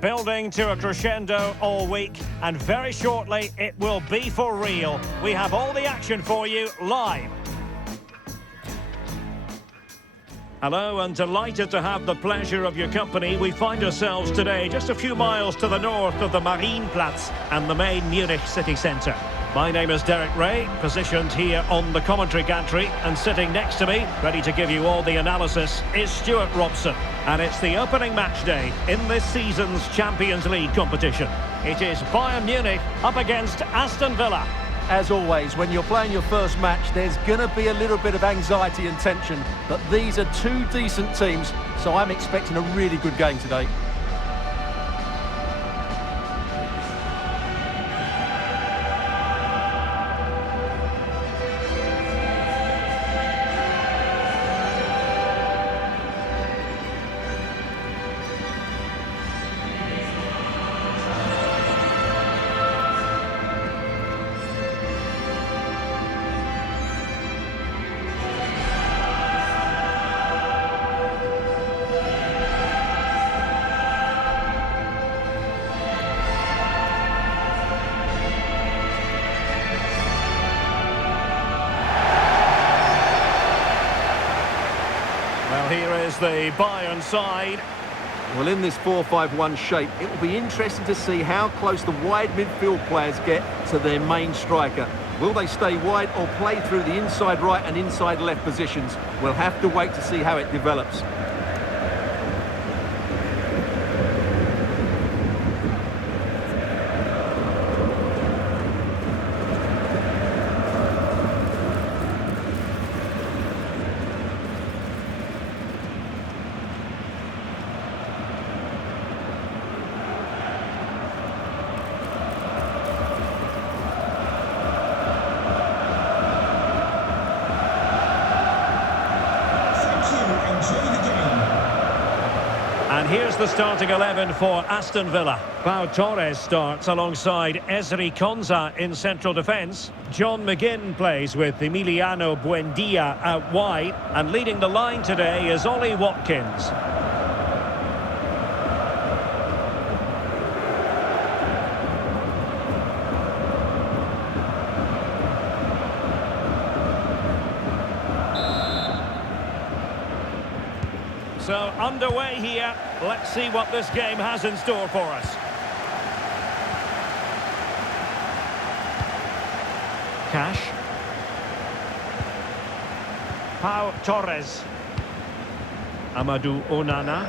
Building to a crescendo all week, and very shortly it will be for real. We have all the action for you live. Hello, and delighted to have the pleasure of your company. We find ourselves today just a few miles to the north of the Marienplatz and the main Munich city centre. My name is Derek Ray, positioned here on the commentary gantry, and sitting next to me, ready to give you all the analysis, is Stuart Robson. And it's the opening match day in this season's Champions League competition. It is Bayern Munich up against Aston Villa. As always, when you're playing your first match, there's going to be a little bit of anxiety and tension. But these are two decent teams, so I'm expecting a really good game today. Here is the Bayern side. Well, in this 4-5-1 shape, it will be interesting to see how close the wide midfield players get to their main striker. Will they stay wide or play through the inside right and inside left positions? We'll have to wait to see how it develops. And here's the starting 11 for Aston Villa. Pau Torres starts alongside Ezri Konsa in central defence. John McGinn plays with Emiliano Buendia out wide. And leading the line today is Ollie Watkins. So underway here. Let's see what this game has in store for us. Cash. Pau Torres. Amadou Onana.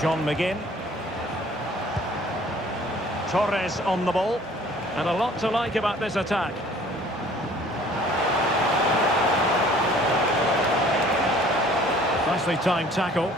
John McGinn. Torres on the ball. And a lot to like about this attack. Nicely timed tackle.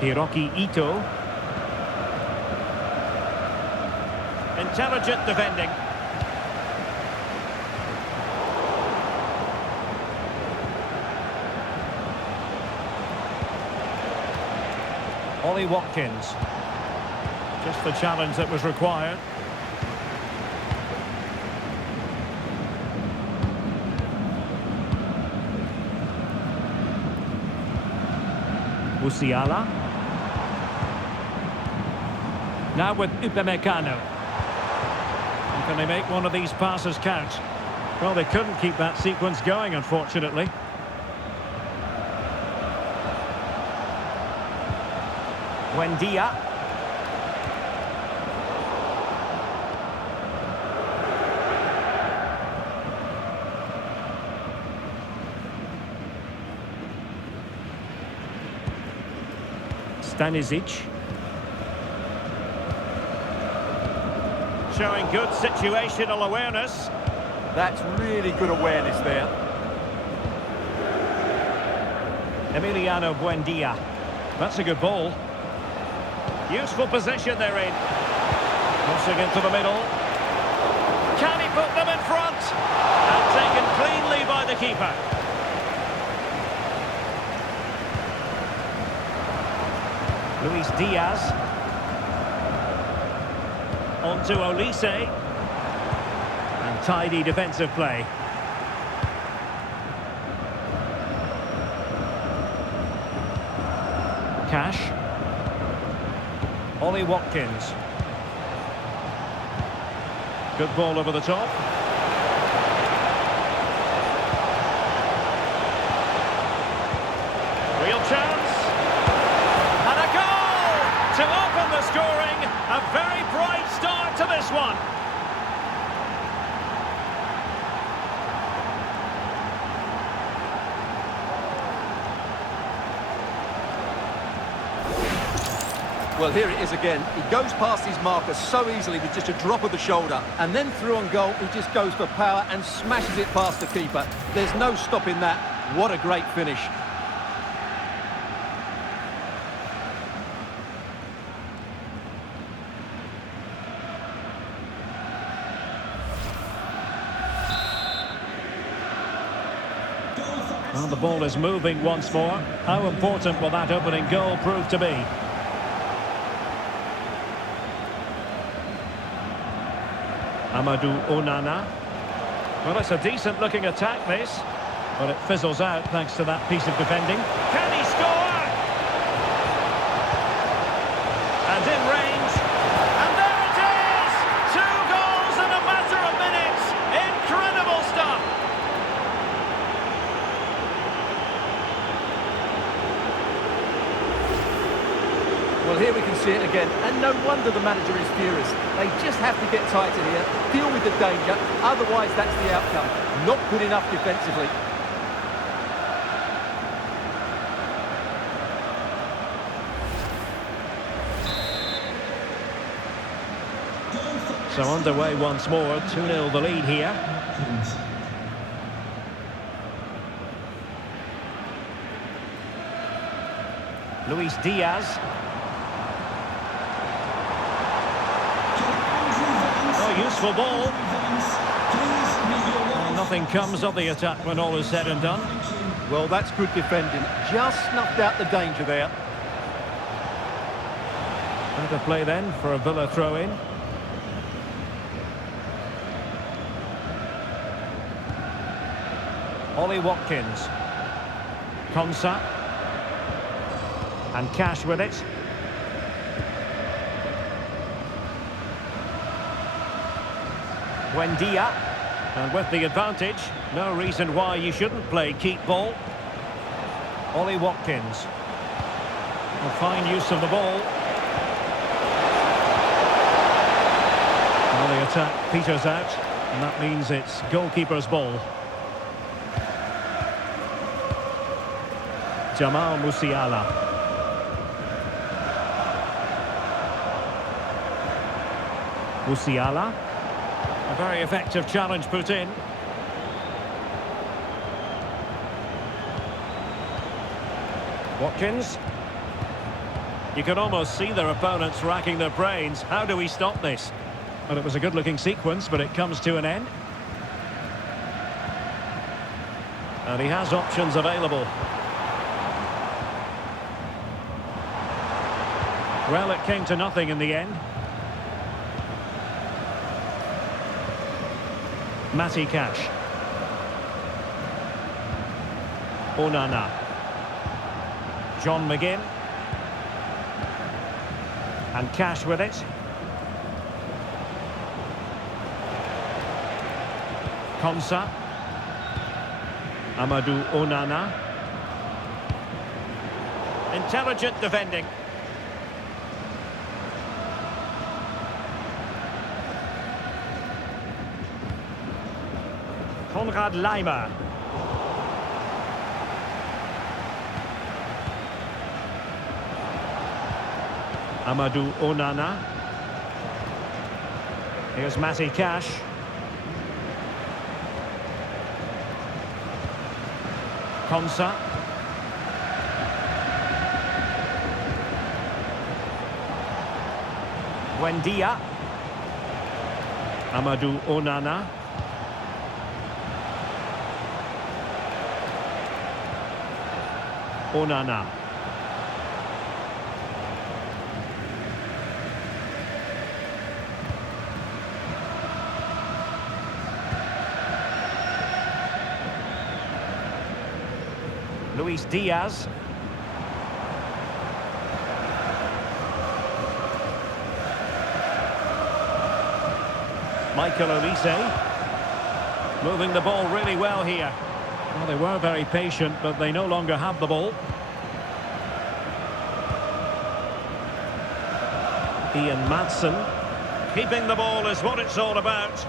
Hiroki Ito. Intelligent defending. Ollie Watkins. Just the challenge that was required. Musiala. Now with Upamecano. And can they make one of these passes count? Well, they couldn't keep that sequence going, unfortunately. Buendia. Stanisic. Showing good situational awareness. That's really good awareness there. Emiliano Buendia. That's a good ball. Useful position they're in. Crossing into the middle. Can he put them in front? And taken cleanly by the keeper. Luis Diaz. On to Olise. And tidy defensive play. Cash. Ollie Watkins. Good ball over the top. Real chance. And a goal to open the scoring. A very bright start to this one. Well, here it is again. He goes past his marker so easily with just a drop of the shoulder. And then through on goal, he just goes for power and smashes it past the keeper. There's no stopping that. What a great finish. Well, the ball is moving once more. How important will that opening goal prove to be? Amadou Onana. Well, it's a decent-looking attack, this. But it fizzles out thanks to that piece of defending. Can he score? And in range. And there it is! 2 goals in a matter of minutes. Incredible stuff. Well, here we can see it again, and no wonder the manager is furious. They just have to get tighter here, deal with the danger, otherwise that's the outcome. Not good enough defensively. So underway once more, 2-0 the lead here. Luis Diaz. Useful ball. And nothing comes of the attack when all is said and done. Well, that's good defending. Just snuffed out the danger there. Better play then for a Villa throw-in. Ollie Watkins. Konsa. And Cash with it. Buendia, and with the advantage, no reason why you shouldn't play keep ball. Ollie Watkins. A fine use of the ball. Well, the attack peters out, and that means it's goalkeeper's ball. Jamal Musiala. Musiala. A very effective challenge put in. Watkins. You can almost see their opponents racking their brains. How do we stop this? Well, it was a good-looking sequence, but it comes to an end. And he has options available. Well, it came to nothing in the end. Matty Cash. Onana. John McGinn. And Cash with it. Konsa. Amadou Onana. Intelligent defending. Konrad Laimer. Amadou Onana. Here's Matty Cash. Konsa. Buendia. Amadou Onana. Onana. Luis Diaz. Michael Olise. Moving the ball really well here. Well, they were very patient, but they no longer have the ball. Ian Maatsen. Keeping the ball is what it's all about.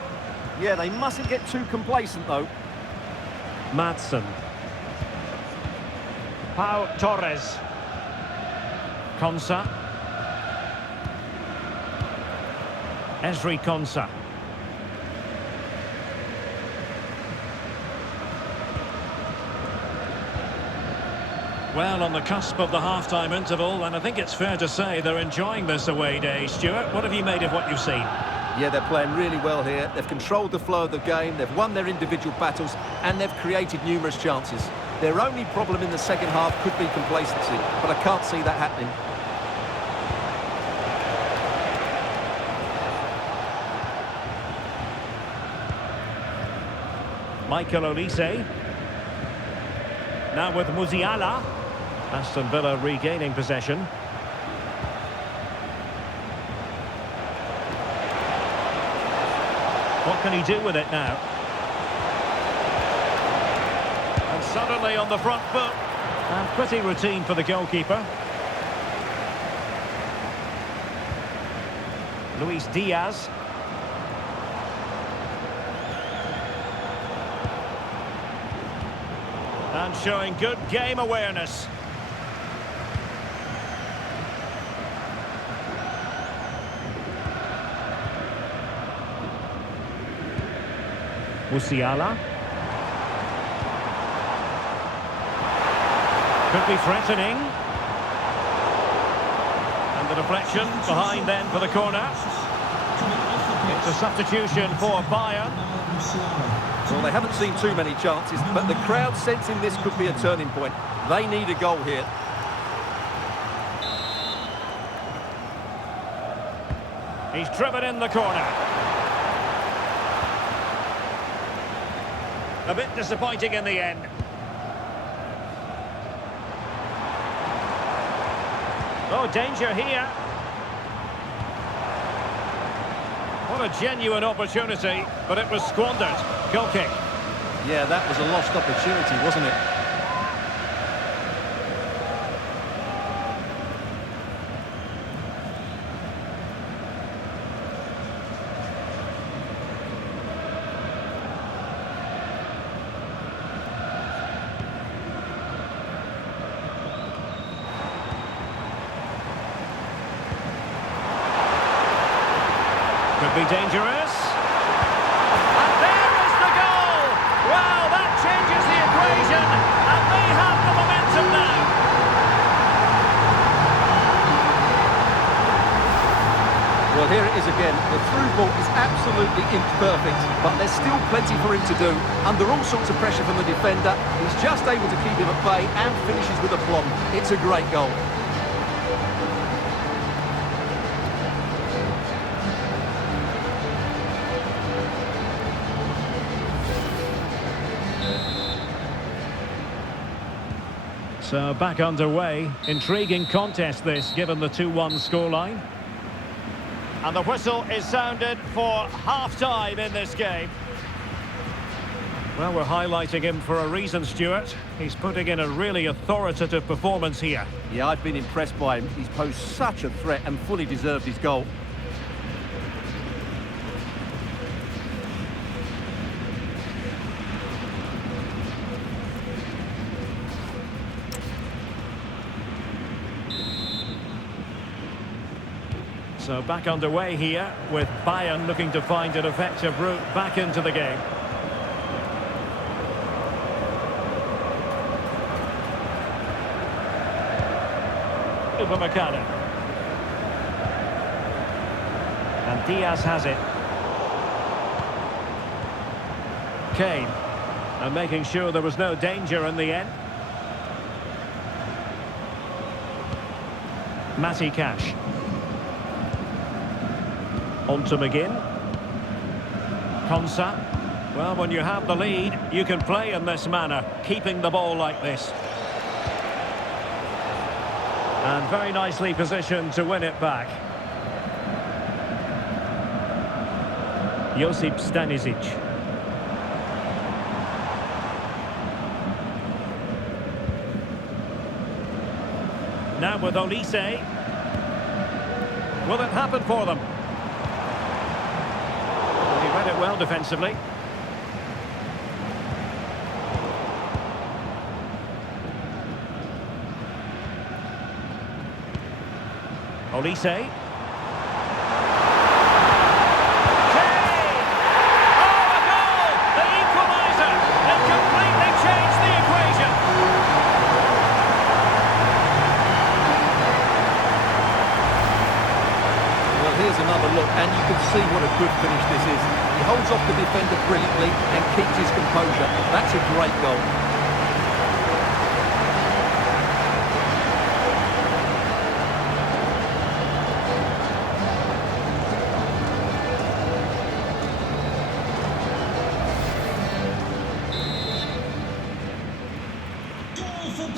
Yeah, they mustn't get too complacent, though. Maatsen. Pau Torres. Konsa. Ezri Konsa. Well, on the cusp of the half-time interval, and I think it's fair to say they're enjoying this away day. Stuart, what have you made of what you've seen? Yeah, they're playing really well here. They've controlled the flow of the game, they've won their individual battles, and they've created numerous chances. Their only problem in the second half could be complacency, but I can't see that happening. Michael Olise. Now with Musiala. Aston Villa regaining possession. What can he do with it now? And suddenly on the front foot. And pretty routine for the goalkeeper. Luis Diaz. And showing good game awareness. Musiala. Could be threatening. And the deflection behind then for the corner. It's a substitution for Bayern. Well, they haven't seen too many chances, but the crowd sensing this could be a turning point. They need a goal here. He's driven in the corner. A bit disappointing in the end. Oh, danger here. What a genuine opportunity, but it was squandered. Goal kick. Yeah, that was a lost opportunity, wasn't it? Could be dangerous. And there is the goal! Wow, that changes the equation, and they have the momentum now. Well, here it is again. The through ball is absolutely imperfect, but there's still plenty for him to do. Under all sorts of pressure from the defender, he's just able to keep him at bay and finishes with aplomb. It's a great goal. So back underway. Intriguing contest this, given the 2-1 scoreline. And the whistle is sounded for half-time in this game. Well, we're highlighting him for a reason, Stuart. He's putting in a really authoritative performance here. Yeah, I've been impressed by him. He's posed such a threat and fully deserved his goal. So back underway here, with Bayern looking to find an effective route back into the game. Upamecano. And Diaz has it. Kane. And making sure there was no danger in the end. Matty Cash. On to McGinn. Konsa. Well, when you have the lead, you can play in this manner, keeping the ball like this. And very nicely positioned to win it back. Josip Stanisic. Now with Olise. Will it happen for them? He read it well defensively. Olise. Here's another look, and you can see what a good finish this is. He holds off the defender brilliantly and keeps his composure. That's a great goal.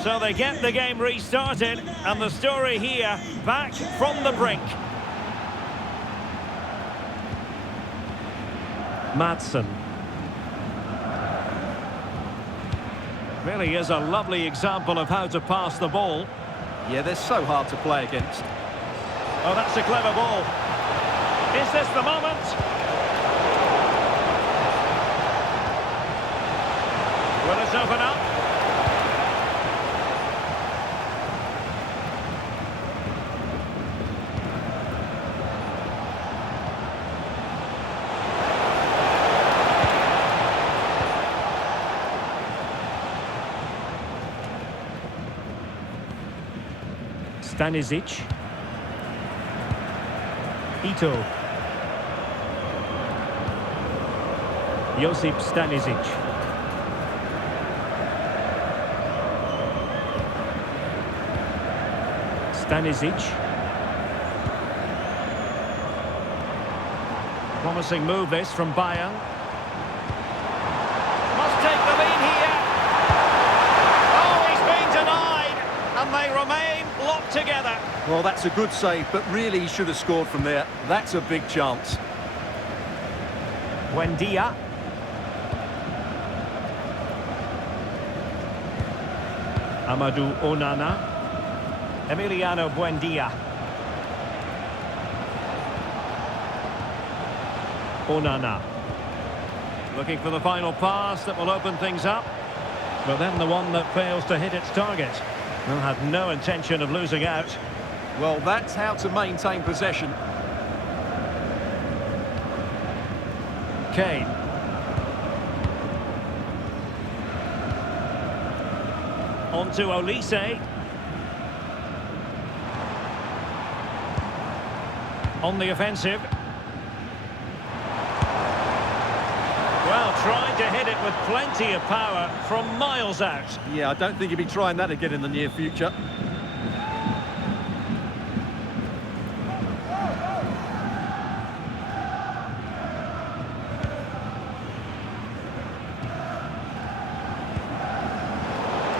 So they get the game restarted, and the story here, back from the brink. Madsen. Really is a lovely example of how to pass the ball. Yeah, they're so hard to play against. Oh, that's a clever ball. Is this the moment? Will it open up? Stanisic. Ito. Josip Stanisic. Stanisic. Promising move this from Bayern. Must take the lead here. Oh, he's been denied, and they remain locked together. Well, that's a good save, but really he should have scored from there. That's a big chance. Buendia. Amadou Onana. Emiliano Buendia. Onana. Looking for the final pass that will open things up. But then the one that fails to hit its target. They'll have no intention of losing out. Well, that's how to maintain possession. Kane. On to Olise. On the offensive. Well, trying to hit it with plenty of power from miles out. Yeah, I don't think he'll be trying that again in the near future.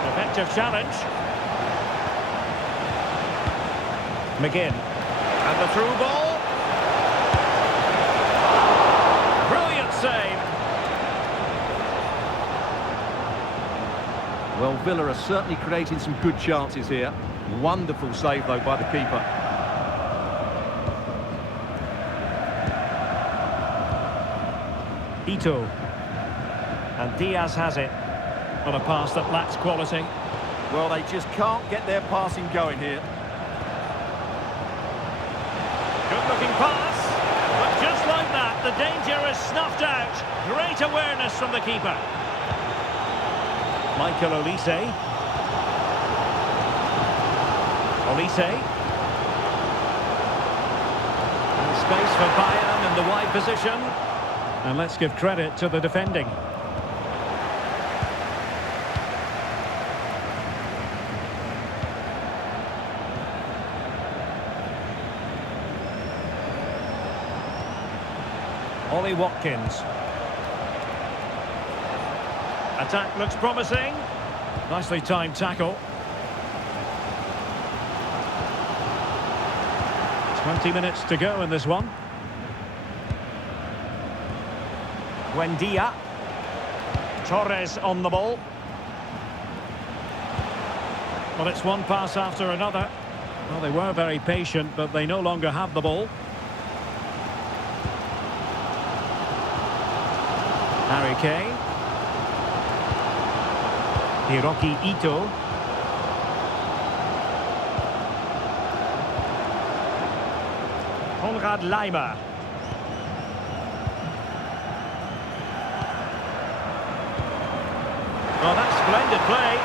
Effective challenge. McGinn. And the through ball. Brilliant save. Well, Villa are certainly creating some good chances here. Wonderful save, though, by the keeper. Ito. And Diaz has it. On a pass that lacks quality. Well, they just can't get their passing going here. Good-looking pass. But just like that, the danger is snuffed out. Great awareness from the keeper. Michael Olise. Olise. And space for Bayern in the wide position. And let's give credit to the defending. Ollie Watkins. Attack looks promising. Nicely timed tackle. 20 minutes to go in this one. Buendia. Torres on the ball. Well, it's one pass after another. Well, they were very patient, but they no longer have the ball. Harry Kane. Hiroki Ito. Konrad Laimer. Well, that's splendid play.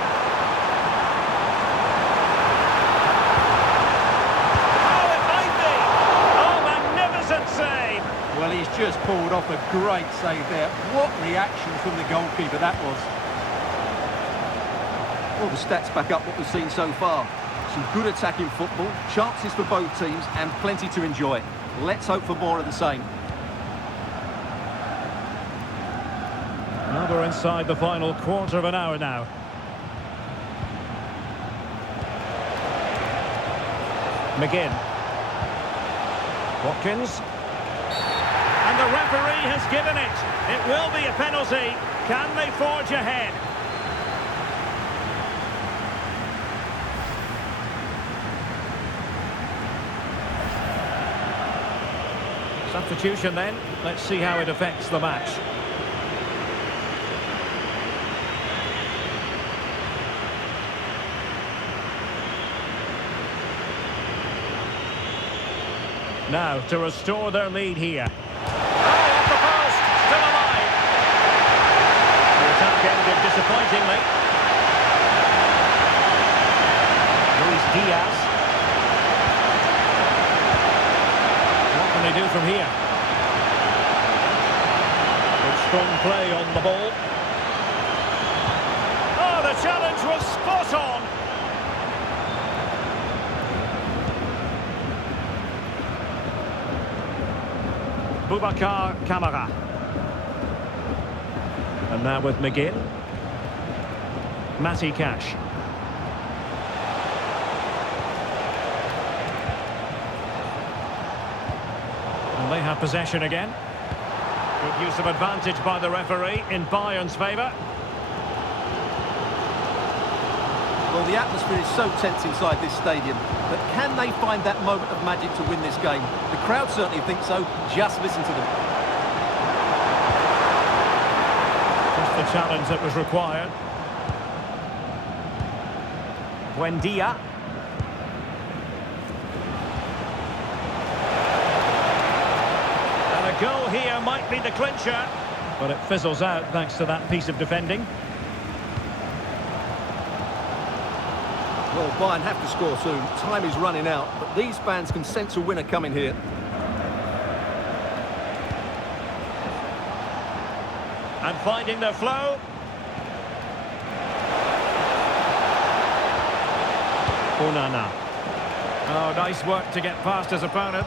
Oh, it might be! Oh, magnificent save! Well, he's just pulled off a great save there. What reaction from the goalkeeper that was. Well, the stats back up what we've seen so far. Some good attacking football, chances for both teams, and plenty to enjoy. Let's hope for more of the same. Well, we're inside the final quarter of an hour now. McGinn. Watkins. And the referee has given it. It will be a penalty. Can they forge ahead? Substitution then. Let's see how it affects the match. Now, to restore their lead here. Oh, off the post! Still alive! The attack ended disappointingly. Luis Diaz. What can they do from here? Good strong play on the ball. Oh, the challenge was spot on! Boubacar Kamara. And now with McGinn. Matty Cash. And they have possession again. Good use of advantage by the referee in Bayern's favour. Well, the atmosphere is so tense inside this stadium, but can they find that moment of magic to win this game? The crowd certainly think so. Just listen to them. Just the challenge that was required. Buendia. And a goal here might be the clincher, but it fizzles out thanks to that piece of defending. Well, Bayern have to score soon. Time is running out, but these fans can sense a winner coming here. And finding their flow. Onana. Oh, nice work to get past his opponent.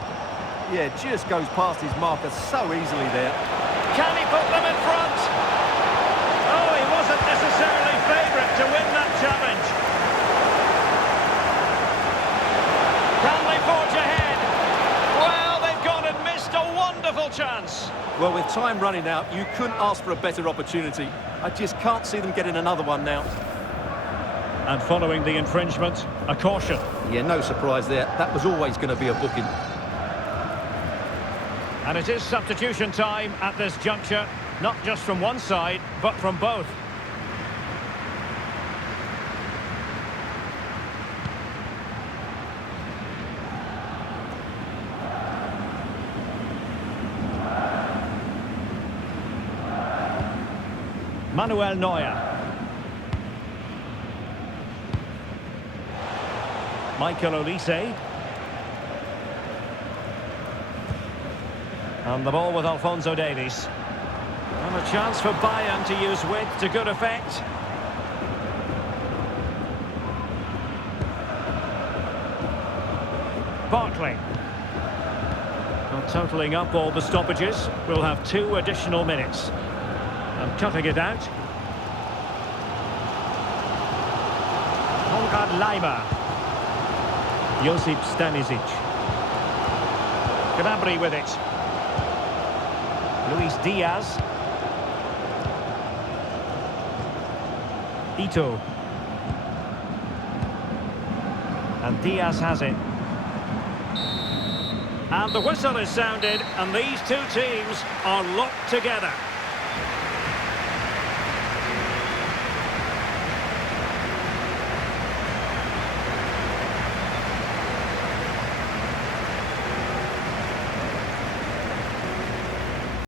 Yeah, just goes past his marker so easily there. Can he put them in front? Oh, he wasn't necessarily favourite to win that challenge. Can they forge ahead? Well, they've gone and missed a wonderful chance. Well, with time running out, you couldn't ask for a better opportunity. I just can't see them getting another one now. And following the infringement, a caution. Yeah, no surprise there. That was always going to be a booking. And it is substitution time at this juncture, not just from one side, but from both. Manuel Neuer. Michael Olise. And the ball with Alphonso Davies. And a chance for Bayern to use width to good effect. Barkley. Well, totalling up all the stoppages, we'll have 2 additional minutes. And cutting it out. Konrad Laimer. Josip Stanisic. Gnabry with it. Luis Diaz. Ito. And Diaz has it. And the whistle is sounded, and these two teams are locked together.